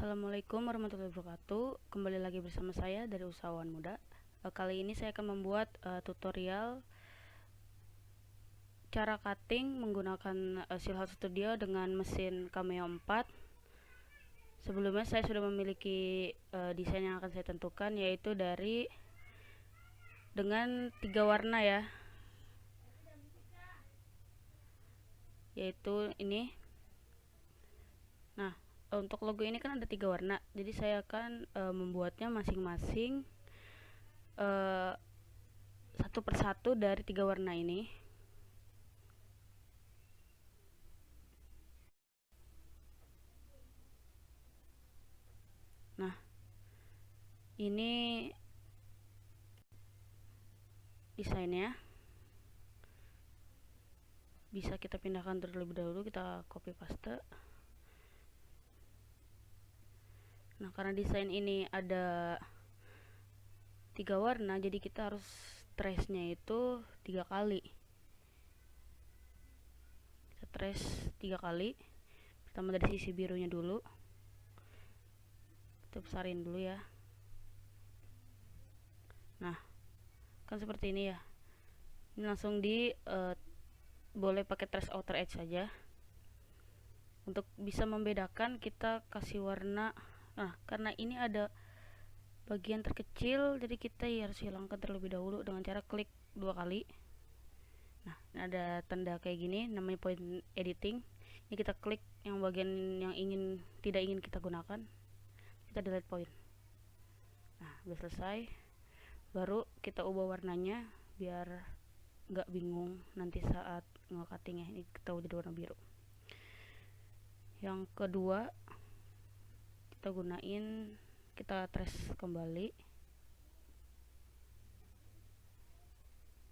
Assalamualaikum warahmatullahi wabarakatuh. Kembali lagi bersama saya dari Usahawan Muda. Kali ini saya akan membuat tutorial cara cutting menggunakan Silhouette Studio dengan mesin Cameo 4. Sebelumnya saya sudah memiliki desain yang akan saya tentukan, yaitu dengan 3 warna ya, yaitu ini. Nah, untuk logo ini kan ada 3 warna, jadi saya akan membuatnya masing-masing satu persatu dari 3 warna ini. Nah, ini desainnya. Bisa kita pindahkan terlebih dahulu, kita copy paste. Nah, karena desain ini ada 3 warna, jadi kita harus trace-nya itu 3 kali. Kita trace 3 kali. Pertama dari sisi birunya dulu. Kita besarin dulu ya. Nah, kan seperti ini ya. Ini langsung boleh pakai trace outer edge saja. Untuk bisa membedakan, kita kasih warna. Nah, karena ini ada bagian terkecil, jadi kita harus hilangkan terlebih dahulu dengan cara klik 2 kali. Nah, ini ada tanda kayak gini, namanya point editing. Ini kita klik yang bagian yang tidak ingin kita gunakan, kita delete point. Nah, udah selesai. Baru kita ubah warnanya biar nggak bingung nanti saat nge-cuttingnya. Ini kita udah warna biru. Yang kedua, kita trace kembali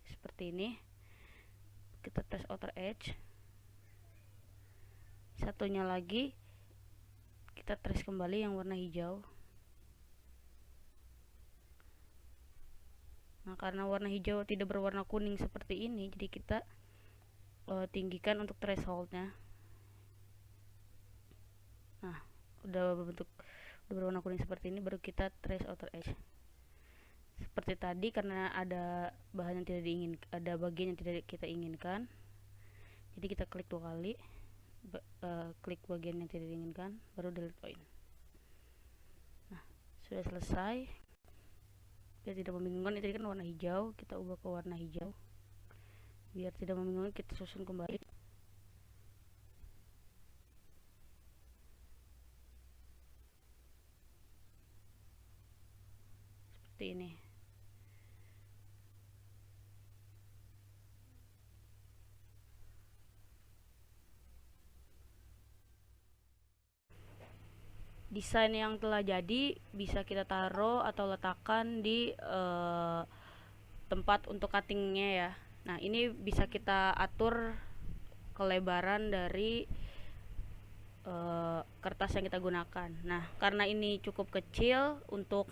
seperti ini. Kita trace outer edge. Satunya lagi kita trace kembali yang warna hijau. Nah, karena warna hijau tidak berwarna kuning seperti ini, jadi kita tinggikan untuk thresholdnya. Nah, udah berwarna kuning seperti ini, baru kita trace outer edge. Seperti tadi, karena ada bahan yang tidak diinginkan, ada bagian yang tidak kita inginkan, jadi kita klik 2 kali, klik bagian yang tidak diinginkan, baru delete point. Nah, sudah selesai. Biar tidak membingungkan, itu kan warna hijau, kita ubah ke warna hijau. Biar tidak membingungkan, kita susun kembali. Seperti ini. Desain yang telah jadi bisa kita taruh atau letakkan di tempat untuk cuttingnya ya. Nah, ini bisa kita atur kelebaran dari kertas yang kita gunakan. Nah, karena ini cukup kecil untuk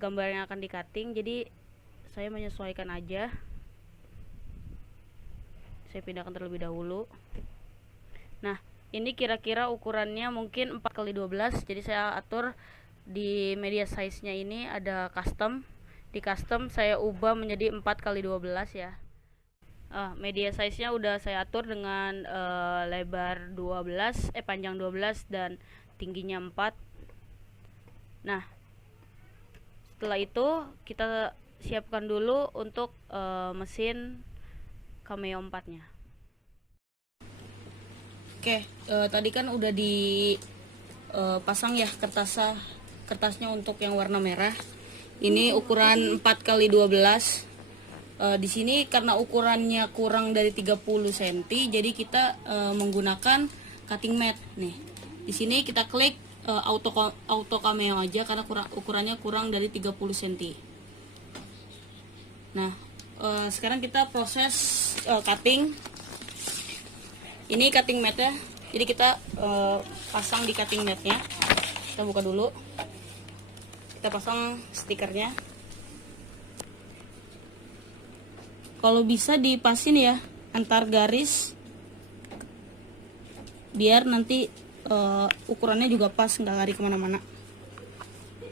gambar yang akan di cutting, jadi saya menyesuaikan aja. Saya pindahkan terlebih dahulu. Nah, ini kira-kira ukurannya mungkin 4x12, jadi saya atur di media size-nya. Ini ada custom. Di custom saya ubah menjadi 4x12 ya. Media size-nya udah saya atur dengan lebar 12, panjang 12 dan tingginya 4. Nah, setelah itu kita siapkan dulu untuk mesin Cameo 4-nya. Oke, tadi kan udah dipasang ya kertasnya untuk yang warna merah. Ini ukuran 4x12. Di sini karena ukurannya kurang dari 30 cm, jadi kita menggunakan cutting mat nih. Di sini kita klik auto cameo aja karena ukurannya kurang dari 30 cm. Nah, sekarang kita proses cutting. Ini cutting mat ya, jadi kita pasang di cutting matnya. Kita buka dulu, kita pasang stikernya. Kalau bisa dipasin ya antar garis, biar nanti ukurannya juga pas, nggak lari kemana-mana.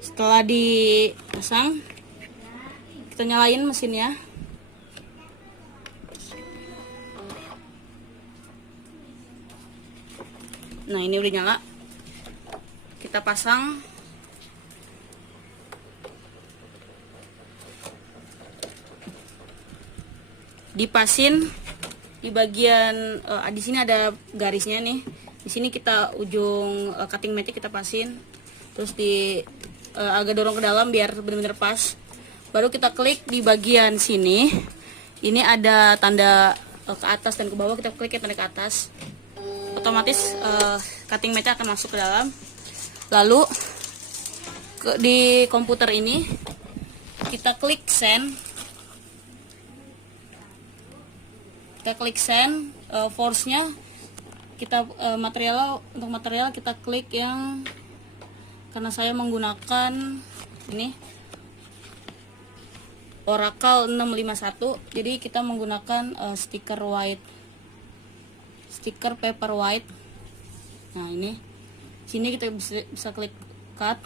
Setelah dipasang, kita nyalain mesinnya. Nah, ini udah nyala. Kita pasang. Dipasin di bagian di sini ada garisnya nih. Di sini kita ujung cutting matnya kita pasin. Terus agak dorong ke dalam biar benar-benar pas. Baru kita klik di bagian sini. Ini ada tanda ke atas dan ke bawah, kita klik ya tanda ke atas. Otomatis cutting matnya akan masuk ke dalam. Lalu di komputer ini kita klik send. Kita klik send, force-nya kita untuk material kita klik yang, karena saya menggunakan ini Oracle 651, jadi kita menggunakan stiker paper white. Nah, ini sini kita bisa klik cut.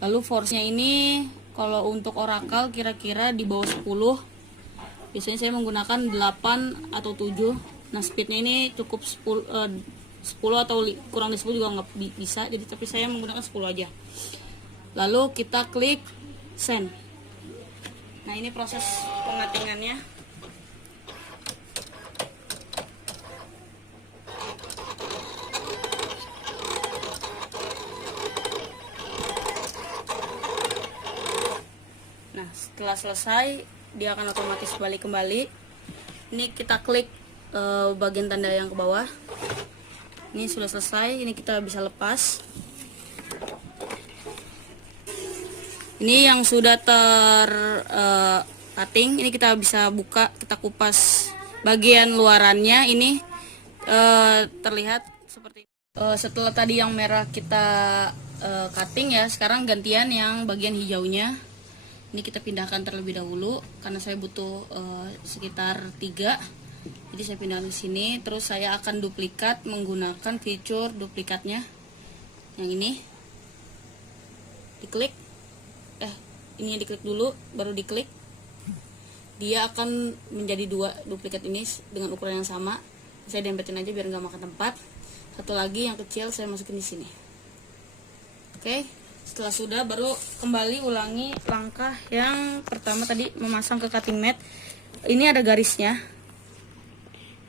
Lalu force-nya ini kalau untuk Oracle kira-kira di bawah 10. Biasanya saya menggunakan 8 atau 7. Nah, speednya ini cukup 10 atau kurang dari 10 juga nggak bisa, jadi tapi saya menggunakan 10 aja. Lalu kita klik send. Nah, ini proses pengatingannya. Nah, setelah selesai dia akan otomatis balik kembali. Ini kita klik bagian tanda yang ke bawah. Ini sudah selesai, ini kita bisa lepas. Ini yang sudah cutting, ini kita bisa buka, kita kupas bagian luarannya. Ini terlihat seperti setelah tadi yang merah kita cutting ya, sekarang gantian yang bagian hijaunya. Ini kita pindahkan terlebih dahulu karena saya butuh sekitar 3. Jadi saya pindahkan ke sini, terus saya akan duplikat menggunakan fitur duplikatnya. Yang ini diklik. Ini diklik dulu, baru diklik. Dia akan menjadi 2 duplikat ini dengan ukuran yang sama. Saya dempetin aja biar nggak makan tempat. Satu lagi yang kecil saya masukin di sini. Oke. Setelah sudah, baru kembali ulangi langkah yang pertama tadi, memasang ke cutting mat. Ini ada garisnya.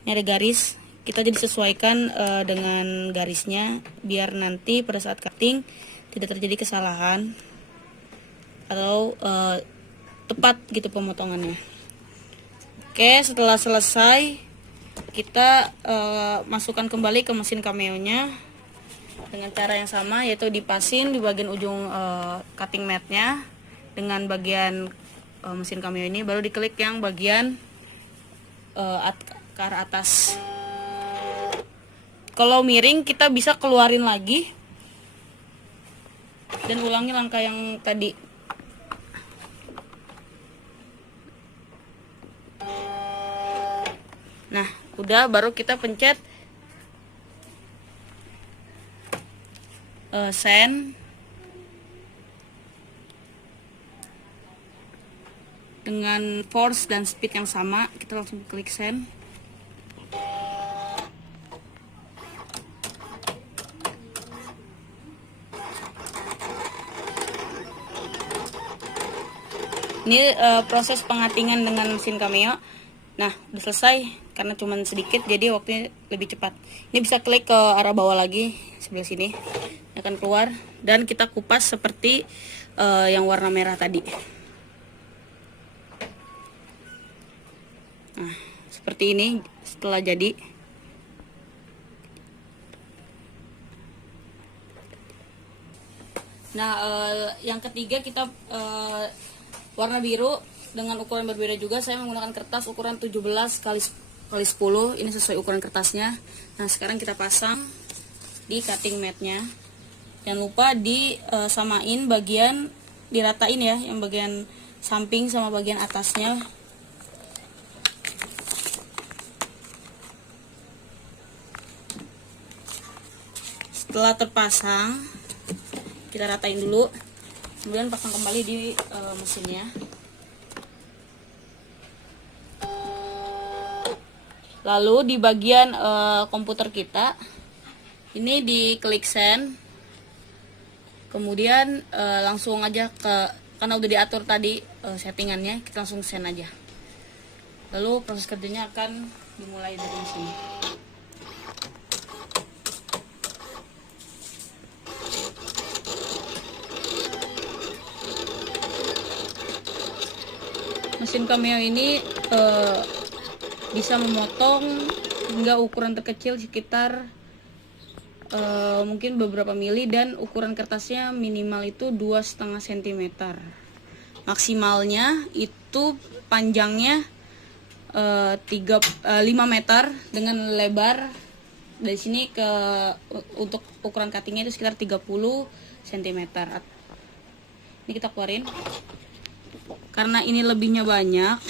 Ini ada garis. Kita jadi sesuaikan dengan garisnya biar nanti pada saat cutting tidak terjadi kesalahan atau tepat gitu pemotongannya. Oke, setelah selesai kita masukkan kembali ke mesin Cameo-nya dengan cara yang sama, yaitu dipasin di bagian ujung cutting matnya dengan bagian mesin Cameo ini, baru diklik yang bagian ke arah atas. Kalau miring kita bisa keluarin lagi dan ulangi langkah yang tadi. Nah, udah, baru kita pencet send. Dengan force dan speed yang sama, kita langsung klik send. Ini proses pengatingan dengan mesin Cameo. Nah, udah selesai karena cuman sedikit, jadi waktunya lebih cepat. Ini bisa klik ke arah bawah lagi, sebelah sini akan keluar, dan kita kupas seperti yang warna merah tadi. Nah, seperti ini setelah jadi. Nah, yang ketiga kita warna biru dengan ukuran berbeda juga. Saya menggunakan kertas ukuran 17 kali 10. Ini sesuai ukuran kertasnya. Nah, sekarang kita pasang di cutting matnya. Jangan lupa disamain bagian, diratain ya, yang bagian samping sama bagian atasnya. Setelah terpasang, kita ratain dulu, kemudian pasang kembali di mesinnya. Lalu di bagian komputer kita, ini diklik send, kemudian langsung aja karena udah diatur tadi settingannya, kita langsung send aja. Lalu proses kerjanya akan dimulai dari sini. Mesin Cameo ini bisa memotong hingga ukuran terkecil sekitar mungkin beberapa mili, dan ukuran kertasnya minimal itu 2,5 cm. Maksimalnya itu panjangnya 5 meter dengan lebar dari sini ke untuk ukuran cuttingnya itu sekitar 30 cm. Ini kita keluarin. Karena ini lebihnya banyak,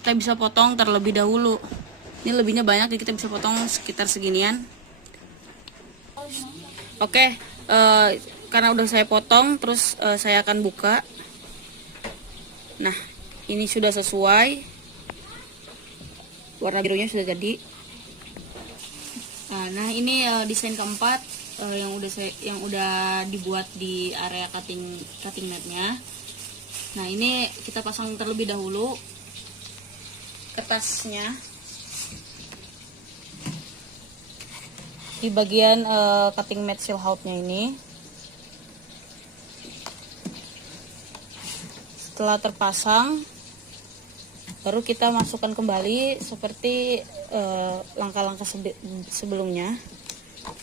kita bisa potong terlebih dahulu. Ini lebihnya banyak, jadi kita bisa potong sekitar seginian. Oke, karena udah saya potong, terus saya akan buka. Nah, ini sudah sesuai, warna birunya sudah jadi. Nah, ini desain keempat yang udah dibuat di area cutting matnya. Nah, ini kita pasang terlebih dahulu kertasnya di bagian cutting mat seal house-nya ini. Setelah terpasang, baru kita masukkan kembali seperti langkah-langkah sebelumnya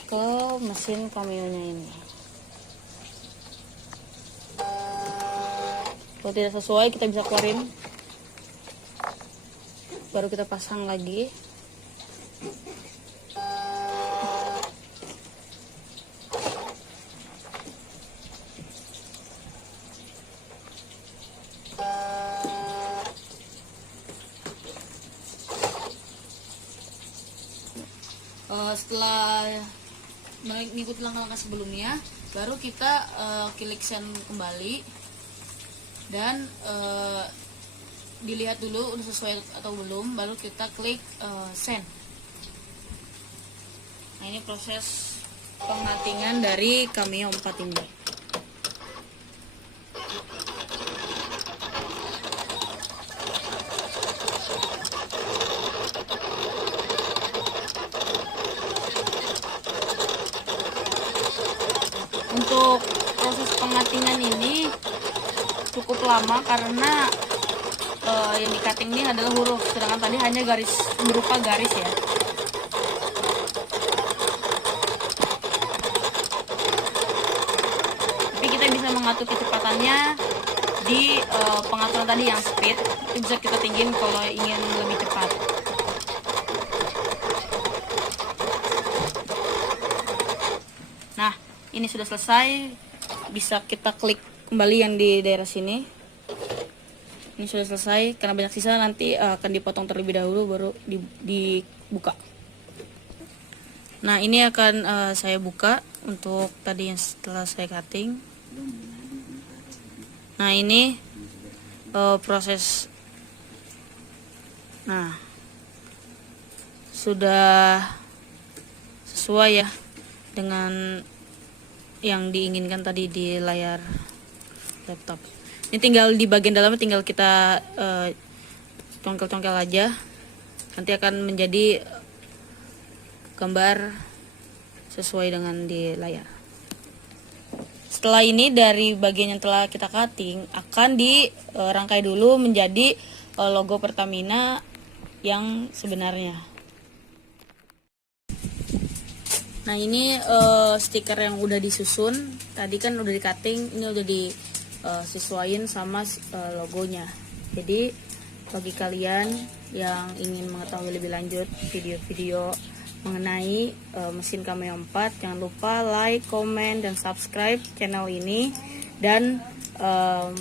ke mesin Cameo-nya ini. Kalau tidak sesuai, kita bisa keluarin, baru kita pasang lagi. Setelah mengikuti langkah-langkah sebelumnya, baru kita klik send kembali, dan dilihat dulu udah sesuai atau belum, baru kita klik send. Nah, ini proses pengatingan dari Cameo 4 ini. Untuk proses pengatingan ini cukup lama karena yang di cutting ini adalah huruf, sedangkan tadi hanya garis, berupa garis ya. Tapi kita bisa mengatur kecepatannya di pengaturan tadi yang speed, itu bisa kita tinggiin kalau ingin lebih cepat. Nah, ini sudah selesai, bisa kita klik kembali yang di daerah sini. Ini sudah selesai, karena banyak sisa nanti akan dipotong terlebih dahulu baru dibuka. Nah, ini akan saya buka untuk tadi yang setelah saya cutting. Nah, ini proses. Nah, sudah sesuai ya dengan yang diinginkan tadi di layar laptop. Ini tinggal di bagian dalamnya tinggal kita congkel-congkel aja, nanti akan menjadi gambar sesuai dengan di layar. Setelah ini dari bagian yang telah kita cutting akan dirangkai dulu menjadi logo Pertamina yang sebenarnya. Nah, ini stiker yang udah disusun, tadi kan udah di cutting, ini udah disesuaiin sama logonya. Jadi bagi kalian yang ingin mengetahui lebih lanjut video-video mengenai mesin Cameo 4, jangan lupa like, comment, dan subscribe channel ini, dan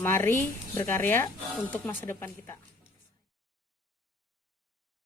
mari berkarya untuk masa depan kita.